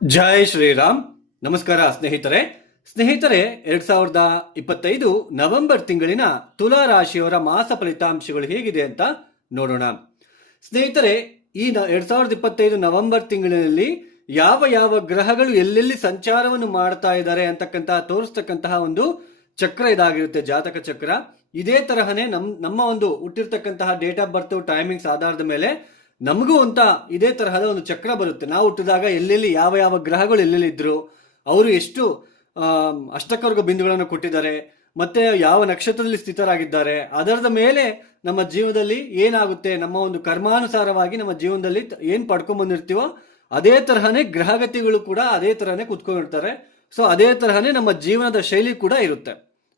ಜೈ ಶ್ರೀರಾಮ್. ನಮಸ್ಕಾರ ಸ್ನೇಹಿತರೆ. ಸ್ನೇಹಿತರೆ, ಎರಡ್ ಸಾವಿರದ ಇಪ್ಪತ್ತೈದು ನವೆಂಬರ್ ತಿಂಗಳಿನ ತುಲಾ ರಾಶಿಯವರ ಮಾಸ ಫಲಿತಾಂಶಗಳು ಹೇಗಿದೆ ಅಂತ ನೋಡೋಣ. ಸ್ನೇಹಿತರೆ, ಈ ಎರಡ್ ಸಾವಿರದ ಇಪ್ಪತ್ತೈದು ನವೆಂಬರ್ ತಿಂಗಳಿನಲ್ಲಿ ಯಾವ ಯಾವ ಗ್ರಹಗಳು ಎಲ್ಲೆಲ್ಲಿ ಸಂಚಾರವನ್ನು ಮಾಡ್ತಾ ಇದ್ದಾರೆ ಅಂತಕ್ಕಂತಹ ತೋರಿಸ್ತಕ್ಕಂತಹ ಒಂದು ಚಕ್ರ ಇದಾಗಿರುತ್ತೆ, ಜಾತಕ ಚಕ್ರ. ಇದೇ ತರಹನೇ ನಮ್, ನಮ್ಮ ಒಂದು ಹುಟ್ಟಿರ್ತಕ್ಕಂತಹ ಡೇಟ್ ಆಫ್ ಬರ್ತ್, ಟೈಮಿಂಗ್ಸ್, ಆಧಾರದ ಮೇಲೆ ನಮಗೂ ಅಂತ ಇದೇ ತರಹದ ಒಂದು ಚಕ್ರ ಬರುತ್ತೆ. ನಾವು ಹುಟ್ಟಿದಾಗ ಎಲ್ಲೆಲ್ಲಿ ಯಾವ ಯಾವ ಗ್ರಹಗಳು ಎಲ್ಲೆಲ್ಲಿ ಇದ್ರು ಅವರು ಎಷ್ಟು ಆಮ್, ಅಷ್ಟಕರ್ಗ ಬಿಂದುಗಳನ್ನು ಕೊಟ್ಟಿದ್ದಾರೆ ಮತ್ತೆ ಯಾವ ನಕ್ಷತ್ರದಲ್ಲಿ ಸ್ಥಿತರಾಗಿದ್ದಾರೆ ಅದರದ ಮೇಲೆ ನಮ್ಮ ಜೀವನದಲ್ಲಿ ಏನಾಗುತ್ತೆ ನಮ್ಮ ಒಂದು ಕರ್ಮಾನುಸಾರವಾಗಿ ನಮ್ಮ ಜೀವನದಲ್ಲಿ ಏನು ಏನ್ ಪಡ್ಕೊಂಡ್ ಬಂದಿರ್ತೀವೋ ಅದೇ ತರಹನೇ ಗ್ರಹಗತಿಗಳು ಕೂಡ ಅದೇ ತರಹನೇ ಕುತ್ಕೊಂಡಿರ್ತಾರೆ. ಸೊ ಅದೇ ತರಹನೇ ನಮ್ಮ ಜೀವನದ ಶೈಲಿ ಕೂಡ ಇರುತ್ತೆ.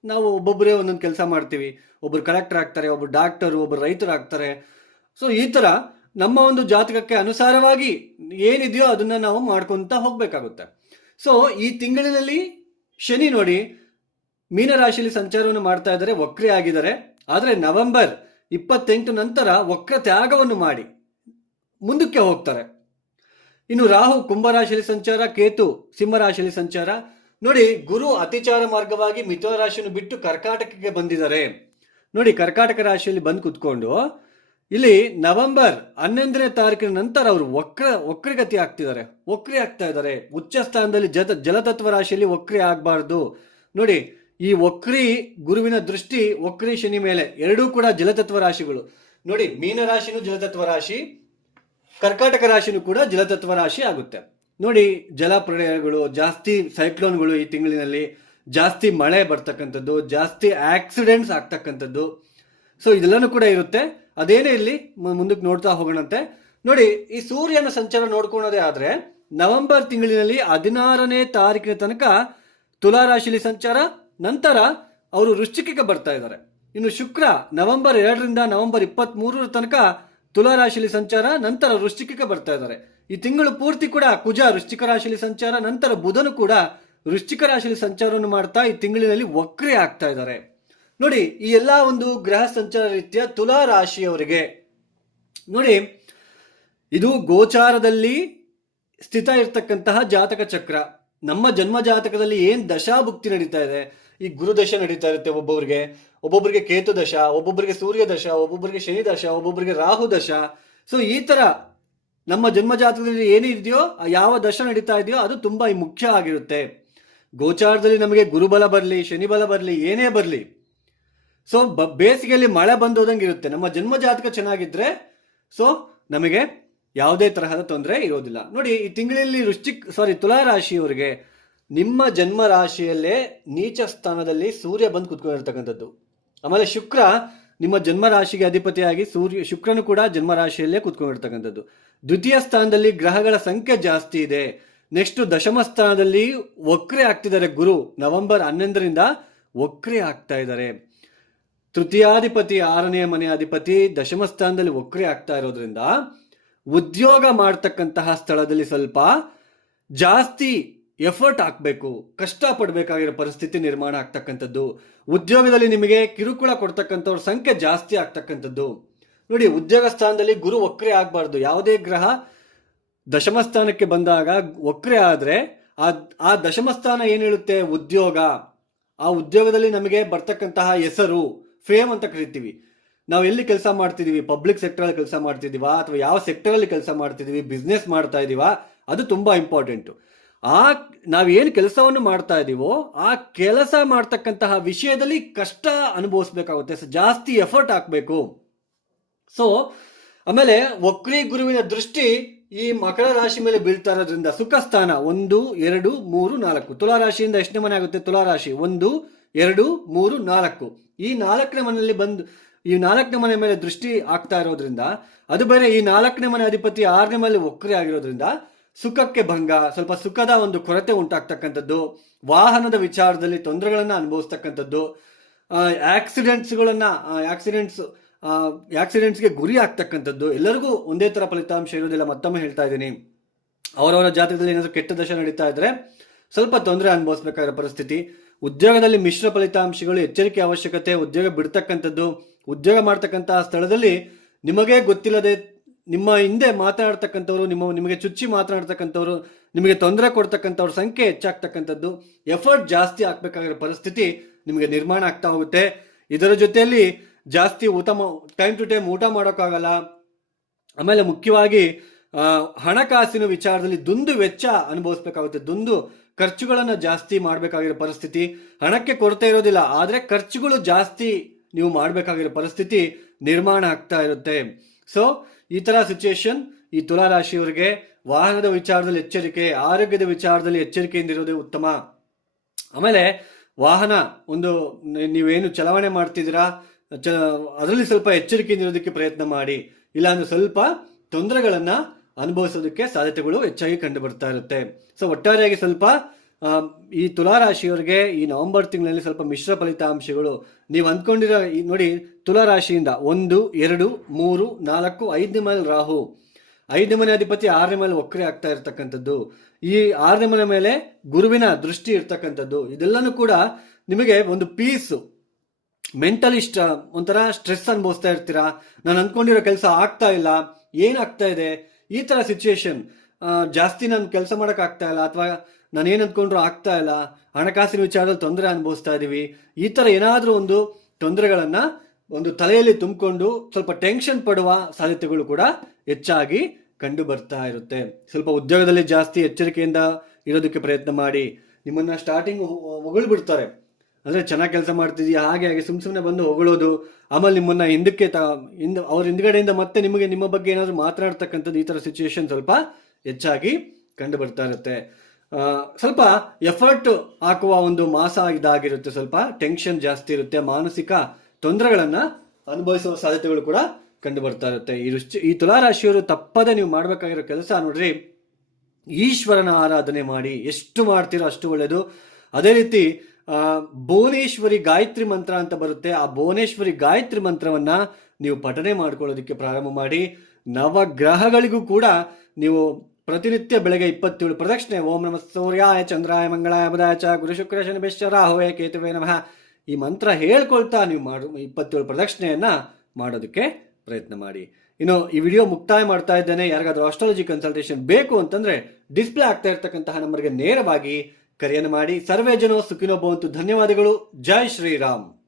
ನಾವು ಒಬ್ಬೊಬ್ಬರೇ ಒಂದೊಂದು ಕೆಲಸ ಮಾಡ್ತೀವಿ. ಒಬ್ಬರು ಕಲೆಕ್ಟರ್ ಆಗ್ತಾರೆ ಒಬ್ರು ಡಾಕ್ಟರ್ ಒಬ್ಬರು ರೈತರು ಆಗ್ತಾರೆ ಸೊ ಈ ತರ ನಮ್ಮ ಒಂದು ಜಾತಕಕ್ಕೆ ಅನುಸಾರವಾಗಿ ಏನಿದೆಯೋ ಅದನ್ನ ನಾವು ಮಾಡ್ಕೊಂತ ಹೋಗಬೇಕಾಗುತ್ತೆ. ಸೊ ಈ ತಿಂಗಳಿನಲ್ಲಿ ಶನಿ ನೋಡಿ ಮೀನರಾಶಿಯಲ್ಲಿ ಸಂಚಾರವನ್ನು ಮಾಡ್ತಾ ಇದ್ದಾರೆ, ವಕ್ರಿ ಆಗಿದ್ದಾರೆ. ಆದರೆ ನವೆಂಬರ್ ಇಪ್ಪತ್ತೆಂಟು ನಂತರ ವಕ್ರ ತ್ಯಾಗವನ್ನು ಮಾಡಿ ಮುಂದಕ್ಕೆ ಹೋಗ್ತಾರೆ. ಇನ್ನು ರಾಹು ಕುಂಭರಾಶಿಯಲ್ಲಿ ಸಂಚಾರ, ಕೇತು ಸಿಂಹರಾಶಿಯಲ್ಲಿ ಸಂಚಾರ. ನೋಡಿ, ಗುರು ಅತಿಚಾರ ಮಾರ್ಗವಾಗಿ ಮಿಥುನ ರಾಶಿಯನ್ನು ಬಿಟ್ಟು ಕರ್ಕಾಟಕಕ್ಕೆ ಬಂದಿದ್ದಾರೆ. ನೋಡಿ, ಕರ್ಕಾಟಕ ರಾಶಿಯಲ್ಲಿ ಬಂದು ಕುತ್ಕೊಂಡು ಇಲ್ಲಿ ನವೆಂಬರ್ ಹನ್ನೊಂದನೇ ತಾರೀಕಿನ ನಂತರ ಅವರು ವಕ್ರ, ವಕ್ರಗತಿ ಆಗ್ತಿದ್ದಾರೆ. ವಕ್ರಿ ಆಗ್ತಾ ಇದ್ದಾರೆ. ಉಚ್ಚ ಸ್ಥಾನದಲ್ಲಿ ಜತ ಜಲತತ್ವ ರಾಶಿಯಲ್ಲಿ ವಕ್ರಿ ಆಗಬಾರ್ದು. ನೋಡಿ, ಈ ವಕ್ರಿ ಗುರುವಿನ ದೃಷ್ಟಿ, ವಕ್ರಿ ಶನಿ ಮೇಲೆ ಎರಡೂ ಕೂಡ ಜಲತತ್ವ ರಾಶಿಗಳು. ನೋಡಿ, ಮೀನ ರಾಶಿನೂ ಜಲತತ್ವ ರಾಶಿ, ಕರ್ಕಾಟಕ ರಾಶಿನೂ ಕೂಡ ಜಲತತ್ವ ರಾಶಿ ಆಗುತ್ತೆ. ನೋಡಿ ಜಲಪ್ರಳಯಗಳು ಜಾಸ್ತಿ ಸೈಕ್ಲೋನ್ಗಳು ಈ ತಿಂಗಳಿನಲ್ಲಿ, ಜಾಸ್ತಿ ಮಳೆ ಬರ್ತಕ್ಕಂಥದ್ದು, ಜಾಸ್ತಿ ಆಕ್ಸಿಡೆಂಟ್ಸ್ ಆಗ್ತಕ್ಕಂಥದ್ದು. ಸೊ, ಇದೆಲ್ಲನೂ ಕೂಡ ಇರುತ್ತೆ. ಅದೇನೇ ಇಲ್ಲಿ ಮುಂದಕ್ಕೆ ನೋಡ್ತಾ ಹೋಗೋಣಂತೆ. ನೋಡಿ, ಈ ಸೂರ್ಯನ ಸಂಚಾರ ನೋಡ್ಕೊಳ್ಳೋದೇ ಆದ್ರೆ, ನವೆಂಬರ್ ತಿಂಗಳಿನಲ್ಲಿ ಹದಿನಾರನೇ ತಾರೀಕಿನ ತನಕ ತುಲಾ ರಾಶಿಲಿ ಸಂಚಾರ, ನಂತರ ಅವರು ವೃಶ್ಚಿಕಕ್ಕೆ ಬರ್ತಾ ಇದ್ದಾರೆ. ಇನ್ನು ಶುಕ್ರ ನವೆಂಬರ್ ಎರಡರಿಂದ ನವೆಂಬರ್ ಇಪ್ಪತ್ತ್ ಮೂರರ ತನಕ ತುಲಾ ರಾಶಿಲಿ ಸಂಚಾರ, ನಂತರ ವೃಶ್ಚಿಕಕ್ಕೆ ಬರ್ತಾ ಇದ್ದಾರೆ. ಈ ತಿಂಗಳು ಪೂರ್ತಿ ಕೂಡ ಕುಜ ವೃಶ್ಚಿಕ ರಾಶಿಲಿ ಸಂಚಾರ, ನಂತರ ಬುಧನು ಕೂಡ ವೃಶ್ಚಿಕ ರಾಶಿಲಿ ಸಂಚಾರವನ್ನು ಮಾಡ್ತಾ ಈ ತಿಂಗಳಿನಲ್ಲಿ ವಕ್ರಿ ಆಗ್ತಾ ಇದ್ದಾರೆ. ನೋಡಿ, ಈ ಎಲ್ಲ ಒಂದು ಗ್ರಹ ಸಂಚಾರ ರೀತಿಯ ತುಲಾ ರಾಶಿಯವರಿಗೆ. ನೋಡಿ, ಇದು ಗೋಚಾರದಲ್ಲಿ ಸ್ಥಿತ ಇರತಕ್ಕಂತಹ ಜಾತಕ ಚಕ್ರ. ನಮ್ಮ ಜನ್ಮ ಜಾತಕದಲ್ಲಿ ಏನ್ ದಶಾಭುಕ್ತಿ ನಡೀತಾ ಇದೆ? ಈ ಗುರುದಶ ನಡೀತಾ ಇರುತ್ತೆ ಒಬ್ಬೊಬ್ಬರಿಗೆ ಒಬ್ಬೊಬ್ಬರಿಗೆ ಕೇತು ದಶ ಒಬ್ಬೊಬ್ಬರಿಗೆ ಸೂರ್ಯ ದಶ ಒಬ್ಬೊಬ್ಬರಿಗೆ ಶನಿ ದಶ ಒಬ್ಬೊಬ್ಬರಿಗೆ ರಾಹು ದಶ. ಸೊ ಈ ತರ ನಮ್ಮ ಜನ್ಮ ಜಾತಕದಲ್ಲಿ ಏನಿದೆಯೋ ಯಾವ ದಶ ನಡೀತಾ ಇದೆಯೋ, ಅದು ತುಂಬಾ ಮುಖ್ಯ ಆಗಿರುತ್ತೆ. ಗೋಚಾರದಲ್ಲಿ ನಮಗೆ ಗುರುಬಲ ಬರಲಿ, ಶನಿಬಲ ಬರಲಿ, ಏನೇ ಬರಲಿ ಸೊ ಬೇಸಿಗೆಯಲ್ಲಿ ಮಳೆ ಬಂದೋದಂಗೆ ಇರುತ್ತೆ. ನಮ್ಮ ಜನ್ಮ ಜಾತಕ ಚೆನ್ನಾಗಿದ್ರೆ ಸೊ ನಮಗೆ ಯಾವುದೇ ತರಹದ ತೊಂದರೆ ಇರೋದಿಲ್ಲ. ನೋಡಿ, ಈ ತಿಂಗಳಲ್ಲಿ ವೃಶ್ಚಿಕ್ ಸಾರಿ ತುಲಾ ರಾಶಿಯವರಿಗೆ ನಿಮ್ಮ ಜನ್ಮ ರಾಶಿಯಲ್ಲೇ ನೀಚ ಸ್ಥಾನದಲ್ಲಿ ಸೂರ್ಯ ಬಂದು ಕುತ್ಕೊಂಡಿರ್ತಕ್ಕಂಥದ್ದು. ಆಮೇಲೆ ಶುಕ್ರ ನಿಮ್ಮ ಜನ್ಮ ರಾಶಿಗೆ ಅಧಿಪತಿಯಾಗಿ ಸೂರ್ಯ, ಶುಕ್ರನು ಕೂಡ ಜನ್ಮ ರಾಶಿಯಲ್ಲೇ ಕುತ್ಕೊಂಡಿರ್ತಕ್ಕಂಥದ್ದು. ದ್ವಿತೀಯ ಸ್ಥಾನದಲ್ಲಿ ಗ್ರಹಗಳ ಸಂಖ್ಯೆ ಜಾಸ್ತಿ ಇದೆ. ನೆಕ್ಸ್ಟ್ ದಶಮ ಸ್ಥಾನದಲ್ಲಿ ವಕ್ರೆ ಆಗ್ತಿದ್ದಾರೆ ಗುರು. ನವೆಂಬರ್ ಹನ್ನೊಂದರಿಂದ ವಕ್ರೆ ಆಗ್ತಾ ಇದ್ದಾರೆ. ತೃತೀಯಾಧಿಪತಿ ಆರನೆಯ ಮನೆ ಅಧಿಪತಿ ದಶಮ ಸ್ಥಾನದಲ್ಲಿ ವಕ್ರಿ ಆಗ್ತಾ ಇರೋದ್ರಿಂದ ಉದ್ಯೋಗ ಮಾಡ್ತಕ್ಕಂತಹ ಸ್ಥಳದಲ್ಲಿ ಸ್ವಲ್ಪ ಜಾಸ್ತಿ ಎಫರ್ಟ್ ಹಾಕಬೇಕು ಕಷ್ಟ ಪಡಬೇಕಾಗಿರೋ ಪರಿಸ್ಥಿತಿ ನಿರ್ಮಾಣ ಆಗ್ತಕ್ಕಂಥದ್ದು. ಉದ್ಯೋಗದಲ್ಲಿ ನಿಮಗೆ ಕಿರುಕುಳ ಕೊಡ್ತಕ್ಕಂಥವ್ರ ಸಂಖ್ಯೆ ಜಾಸ್ತಿ ಆಗ್ತಕ್ಕಂಥದ್ದು. ನೋಡಿ, ಉದ್ಯೋಗ ಸ್ಥಾನದಲ್ಲಿ ಗುರು ವಕ್ರೆ ಆಗಬಾರ್ದು. ಯಾವುದೇ ಗ್ರಹ ದಶಮ ಸ್ಥಾನಕ್ಕೆ ಬಂದಾಗ ವಕ್ರೆ ಆದ್ರೆ ಆ ಆ ದಶಮಸ್ಥಾನ ಸ್ಥಾನ ಏನ್ ಹೇಳುತ್ತೆ? ಉದ್ಯೋಗ. ಆ ಉದ್ಯೋಗದಲ್ಲಿ ನಮಗೆ ಬರ್ತಕ್ಕಂತಹ ಹೆಸರು. ಫೇಮ್ ಅಂತ ಕರಿತೀವಿ. ನಾವು ಎಲ್ಲಿ ಕೆಲಸ ಮಾಡ್ತಿದ್ದೀವಿ ಪಬ್ಲಿಕ್ ಸೆಕ್ಟರ್ ಅಲ್ಲಿ ಕೆಲಸ ಮಾಡ್ತಿದ್ದೀವ ಅಥವಾ ಯಾವ ಸೆಕ್ಟರ್ ಅಲ್ಲಿ ಕೆಲಸ ಮಾಡ್ತಿದ್ದೀವಿ ಬಿಸ್ನೆಸ್ ಮಾಡ್ತಾ ಇದೀವ? ಅದು ತುಂಬಾ ಇಂಪಾರ್ಟೆಂಟ್ ಆ ನಾವೇನು ಕೆಲಸವನ್ನು ಮಾಡ್ತಾ ಇದೀವೋ, ಆ ಕೆಲಸ ಮಾಡ್ತಕ್ಕಂತಹ ವಿಷಯದಲ್ಲಿ ಕಷ್ಟ ಅನುಭವಿಸ್ಬೇಕಾಗುತ್ತೆ. ಜಾಸ್ತಿ ಎಫರ್ಟ್ ಹಾಕಬೇಕು. ಸೊ ಆಮೇಲೆ ವಕ್ರಿ ಗುರುವಿನ ದೃಷ್ಟಿ ಈ ಮಕರ ರಾಶಿ ಮೇಲೆ ಬೀಳ್ತಾ ಇರೋದ್ರಿಂದ ಸುಖ ಸ್ಥಾನ ಒಂದು, ಎರಡು, ಮೂರು, ನಾಲ್ಕು. ತುಲಾ ರಾಶಿಯಿಂದ ಎಷ್ಟನೇ ಮನೆ ಆಗುತ್ತೆ? ತುಲಾ ರಾಶಿ ಒಂದು ಎರಡು, ಮೂರು, ನಾಲ್ಕು. ಈ ನಾಲ್ಕನೇ ಮನೆಯಲ್ಲಿ ಬಂದು, ಈ ನಾಲ್ಕನೇ ಮನೆ ಮೇಲೆ ದೃಷ್ಟಿ ಆಗ್ತಾ ಇರೋದ್ರಿಂದ, ಅದು ಬೇರೆ ಈ ನಾಲ್ಕನೇ ಮನೆ ಅಧಿಪತಿ ಆರನೇ ಮನೆ ಒಕ್ಕರೆ ಆಗಿರೋದ್ರಿಂದ, ಸುಖಕ್ಕೆ ಭಂಗ, ಸ್ವಲ್ಪ ಸುಖದ ಒಂದು ಕೊರತೆ ಉಂಟಾಗ್ತಕ್ಕಂಥದ್ದು, ವಾಹನದ ವಿಚಾರದಲ್ಲಿ ತೊಂದರೆಗಳನ್ನು ಅನುಭವಿಸ್ತಕ್ಕಂಥದ್ದು ಆಕ್ಸಿಡೆಂಟ್ಸ್ಗಳನ್ನ ಆಕ್ಸಿಡೆಂಟ್ಸ್ ಆಕ್ಸಿಡೆಂಟ್ಸ್ಗೆ ಗುರಿ ಆಗ್ತಕ್ಕಂಥದ್ದು, ಎಲ್ಲರಿಗೂ ಒಂದೇ ಥರ ಫಲಿತಾಂಶ ಇರೋದಿಲ್ಲ, ಮತ್ತೊಮ್ಮೆ ಹೇಳ್ತಾ ಇದ್ದೀನಿ. ಅವರವರ ಜಾತಕದಲ್ಲಿ ಏನಾದರೂ ಕೆಟ್ಟ ದಶ ನಡೀತಾ ಇದ್ರೆ ಸ್ವಲ್ಪ ತೊಂದರೆ ಅನುಭವಿಸಬೇಕಾದ ಪರಿಸ್ಥಿತಿ. ಉದ್ಯೋಗದಲ್ಲಿ ಮಿಶ್ರ ಫಲಿತಾಂಶಗಳು, ಎಚ್ಚರಿಕೆ ಅವಶ್ಯಕತೆ, ಉದ್ಯೋಗ ಬಿಡ್ತಕ್ಕಂಥದ್ದು, ಉದ್ಯೋಗ ಮಾಡ್ತಕ್ಕಂತಹ ಸ್ಥಳದಲ್ಲಿ ನಿಮಗೆ ಗೊತ್ತಿಲ್ಲದೆ ನಿಮ್ಮ ಹಿಂದೆ ಮಾತನಾಡ್ತಕ್ಕಂಥವ್ರು, ನಿಮ್ಮ, ನಿಮಗೆ ಚುಚ್ಚಿ ಮಾತನಾಡ್ತಕ್ಕಂಥವ್ರು, ನಿಮಗೆ ತೊಂದರೆ ಕೊಡ್ತಕ್ಕಂಥವ್ರ ಸಂಖ್ಯೆ ಹೆಚ್ಚಾಗ್ತಕ್ಕಂಥದ್ದು, ಎಫರ್ಟ್ ಜಾಸ್ತಿ ಹಾಕ್ಬೇಕಾಗಿರೋ ಪರಿಸ್ಥಿತಿ ನಿಮಗೆ ನಿರ್ಮಾಣ ಆಗ್ತಾ ಹೋಗುತ್ತೆ. ಇದರ ಜೊತೆಯಲ್ಲಿ ಜಾಸ್ತಿ ಊಟ ಟೈಮ್ ಟು ಟೈಮ್ ಊಟ ಮಾಡೋಕ್ಕಾಗಲ್ಲ. ಆಮೇಲೆ ಮುಖ್ಯವಾಗಿ ಹಣಕಾಸಿನ ವಿಚಾರದಲ್ಲಿ ದುಂದು ವೆಚ್ಚ ಅನುಭವಿಸಬೇಕಾಗುತ್ತೆ. ದುಂದು ಖರ್ಚುಗಳನ್ನು ಜಾಸ್ತಿ ಮಾಡಬೇಕಾಗಿರೋ ಪರಿಸ್ಥಿತಿ. ಹಣಕ್ಕೆ ಕೊರತೆ ಇರೋದಿಲ್ಲ, ಆದರೆ ಖರ್ಚುಗಳು ಜಾಸ್ತಿ ನೀವು ಮಾಡಬೇಕಾಗಿರೋ ಪರಿಸ್ಥಿತಿ ನಿರ್ಮಾಣ ಆಗ್ತಾ ಇರುತ್ತೆ. ಸೊ ಈ ತರ ಸಿಚುಯೇಷನ್ ಈ ತುಲಾ ರಾಶಿಯವರಿಗೆ ವಾಹನದ ವಿಚಾರದಲ್ಲಿ ಎಚ್ಚರಿಕೆ, ಆರೋಗ್ಯದ ವಿಚಾರದಲ್ಲಿ ಎಚ್ಚರಿಕೆಯಿಂದ ಇರೋದೇ ಉತ್ತಮ. ಆಮೇಲೆ ವಾಹನ, ಒಂದು ನೀವೇನು ಚಲಾವಣೆ ಮಾಡ್ತಿದ್ದೀರಾ, ಚ, ಅದರಲ್ಲಿ ಸ್ವಲ್ಪ ಎಚ್ಚರಿಕೆಯಿಂದ ಇರೋದಕ್ಕೆ ಪ್ರಯತ್ನ ಮಾಡಿ. ಇಲ್ಲಾಂದ್ರೆ ಸ್ವಲ್ಪ ತೊಂದರೆಗಳನ್ನ ಅನುಭವಿಸೋದಕ್ಕೆ ಸಾಧ್ಯತೆಗಳು ಹೆಚ್ಚಾಗಿ ಕಂಡು ಬರ್ತಾ ಇರುತ್ತೆ. ಸೊ ಒಟ್ಟಾರೆಯಾಗಿ ಸ್ವಲ್ಪ ಈ ತುಲಾ ರಾಶಿಯವರಿಗೆ ಈ ನವೆಂಬರ್ ತಿಂಗಳಲ್ಲಿ ಸ್ವಲ್ಪ ಮಿಶ್ರ ಫಲಿತಾಂಶಗಳು, ನೀವು ಅಂದ್ಕೊಂಡಿರೋ ನೋಡಿ ತುಲಾ ರಾಶಿಯಿಂದ ಒಂದು, ಎರಡು, ಮೂರು, ನಾಲ್ಕು, ಐದನೇ ಮೇಲೆ ರಾಹು. ಐದನೇ ಮನೆ ಅಧಿಪತಿ ಆರನೇ ಮೇಲೆ ಒಕ್ಕರೆ ಆಗ್ತಾ ಇರ್ತಕ್ಕಂಥದ್ದು. ಈ ಆರನೇ ಮನೆ ಮೇಲೆ ಗುರುವಿನ ದೃಷ್ಟಿ ಇರ್ತಕ್ಕಂಥದ್ದು. ಇದೆಲ್ಲನೂ ಕೂಡ ನಿಮಗೆ ಒಂದು ಪೀಸ್ ಮೆಂಟಲಿಸ್ಟ್ ಒಂಥರ ಸ್ಟ್ರೆಸ್ ಅನುಭವಿಸ್ತಾ ಇರ್ತೀರಾ? ನಾನು ಅಂದ್ಕೊಂಡಿರೋ ಕೆಲಸ ಆಗ್ತಾ ಇಲ್ಲ ಏನಾಗ್ತಾ ಇದೆ? ಈ ಥರ ಸಿಚುಯೇಷನ್ ಜಾಸ್ತಿ ನಾನು ಕೆಲಸ ಮಾಡೋಕ್ಕಾಗ್ತಾ ಇಲ್ಲ, ಅಥವಾ ನಾನು ಏನು ಅಂದ್ಕೊಂಡ್ರು ಆಗ್ತಾ ಇಲ್ಲ, ಹಣಕಾಸಿನ ವಿಚಾರದಲ್ಲಿ ತೊಂದರೆ ಅನುಭವಿಸ್ತಾ ಇದ್ದೀವಿ ಈ ಥರ ಏನಾದರೂ ಒಂದು ತೊಂದರೆಗಳನ್ನು ಒಂದು ತಲೆಯಲ್ಲಿ ತುಂಬಿಕೊಂಡು ಸ್ವಲ್ಪ ಟೆನ್ಷನ್ ಪಡುವ ಸಾಧ್ಯತೆಗಳು ಕೂಡ ಹೆಚ್ಚಾಗಿ ಕಂಡು ಬರ್ತಾ ಇರುತ್ತೆ. ಸ್ವಲ್ಪ ಉದ್ಯೋಗದಲ್ಲಿ ಜಾಸ್ತಿ ಎಚ್ಚರಿಕೆಯಿಂದ ಇರೋದಕ್ಕೆ ಪ್ರಯತ್ನ ಮಾಡಿ. ನಿಮ್ಮನ್ನ ಸ್ಟಾರ್ಟಿಂಗ್ ಹೊಗಳು ಬಿಡ್ತಾರೆ ಅಂದ್ರೆ ಚೆನ್ನಾಗಿ ಕೆಲಸ ಮಾಡ್ತಿದೀಯ? ಹಾಗೆ ಹಾಗೆ ಸುಮ್ ಸುಮ್ಮನೆ ಬಂದು ಹೊಗಳೋದು. ಆಮೇಲೆ ನಿಮ್ಮನ್ನ ಹಿಂದಕ್ಕೆ ತ ಹಿಂದ ಅವ್ರ ಹಿಂದ್ಗಡೆಯಿಂದ ಮತ್ತೆ ನಿಮಗೆ ನಿಮ್ಮ ಬಗ್ಗೆ ಏನಾದರೂ ಮಾತನಾಡ್ತಕ್ಕಂಥದ್ದು ಈ ತರ ಸಿಚುಯೇಷನ್ ಸ್ವಲ್ಪ ಹೆಚ್ಚಾಗಿ ಕಂಡು ಬರ್ತಾ ಇರುತ್ತೆ ಸ್ವಲ್ಪ ಎಫರ್ಟ್ ಹಾಕುವ ಒಂದು ಮಾಸ ಇದಾಗಿರುತ್ತೆ ಸ್ವಲ್ಪ. ಟೆನ್ಷನ್ ಜಾಸ್ತಿ ಇರುತ್ತೆ. ಮಾನಸಿಕ ತೊಂದರೆಗಳನ್ನು ಅನುಭವಿಸುವ ಸಾಧ್ಯತೆಗಳು ಕೂಡ ಕಂಡು ಬರ್ತಾ ಇರುತ್ತೆ. ಈ ರುಚಿ ಈ ತುಲಾರಾಶಿಯವರು ತಪ್ಪದೆ ನೀವು ಮಾಡಬೇಕಾಗಿರೋ ಕೆಲಸ ನೋಡ್ರಿ. ಈಶ್ವರನ ಆರಾಧನೆ ಮಾಡಿ. ಎಷ್ಟು ಮಾಡ್ತೀರೋ ಅಷ್ಟು ಒಳ್ಳೆಯದು ಅದೇ ರೀತಿ ಭುವನೇಶ್ವರಿ ಗಾಯತ್ರಿ ಮಂತ್ರ ಅಂತ ಬರುತ್ತೆ. ಆ ಭುವನೇಶ್ವರಿ ಗಾಯತ್ರಿ ಮಂತ್ರವನ್ನ ನೀವು ಪಠನೆ ಮಾಡ್ಕೊಳ್ಳೋದಕ್ಕೆ ಪ್ರಾರಂಭ ಮಾಡಿ, ನವಗ್ರಹಗಳಿಗೂ ಕೂಡ ನೀವು ಪ್ರತಿನಿತ್ಯ ಬೆಳಗ್ಗೆ ಇಪ್ಪತ್ತೇಳು ಪ್ರದಕ್ಷಿಣೆ, ಓಂ ನಮ ಸೂರ್ಯಾಯ ಚಂದ್ರಾಯ ಮಂಗಳಾಯ ಬುಧಾಯ ಚ ಗುರು ಶುಕ್ರ ಶನಿ ಬೆಶ್ಚ ರಾಹುವೇ ಕೇತುವೆ ನಮಃ. ಈ ಮಂತ್ರ ಹೇಳ್ಕೊಳ್ತಾ ನೀವು ಮಾಡು, ಇಪ್ಪತ್ತೇಳು ಪ್ರದಕ್ಷಿಣೆಯನ್ನ ಮಾಡೋದಕ್ಕೆ ಪ್ರಯತ್ನ ಮಾಡಿ. ಇನ್ನು ಈ ವಿಡಿಯೋ ಮುಕ್ತಾಯ ಮಾಡ್ತಾ ಇದ್ದೇನೆ. ಯಾರಿಗಾದ್ರೂ ಆಸ್ಟ್ರಾಲಜಿ ಕನ್ಸಲ್ಟೇಷನ್ ಬೇಕು ಅಂತಂದ್ರೆ ಡಿಸ್ಪ್ಲೇ ಆಗ್ತಾ ಇರ್ತಕ್ಕಂತಹ ನಂಬರ್ಗೆ ನೇರವಾಗಿ ಕರೆಯನ್ನು ಮಾಡಿ ಸರ್ವೇ ಜನೋ ಸುಖಿನೋ ಭವಂತು. ಧನ್ಯವಾದಗಳು. ಜೈ ಶ್ರೀರಾಮ್.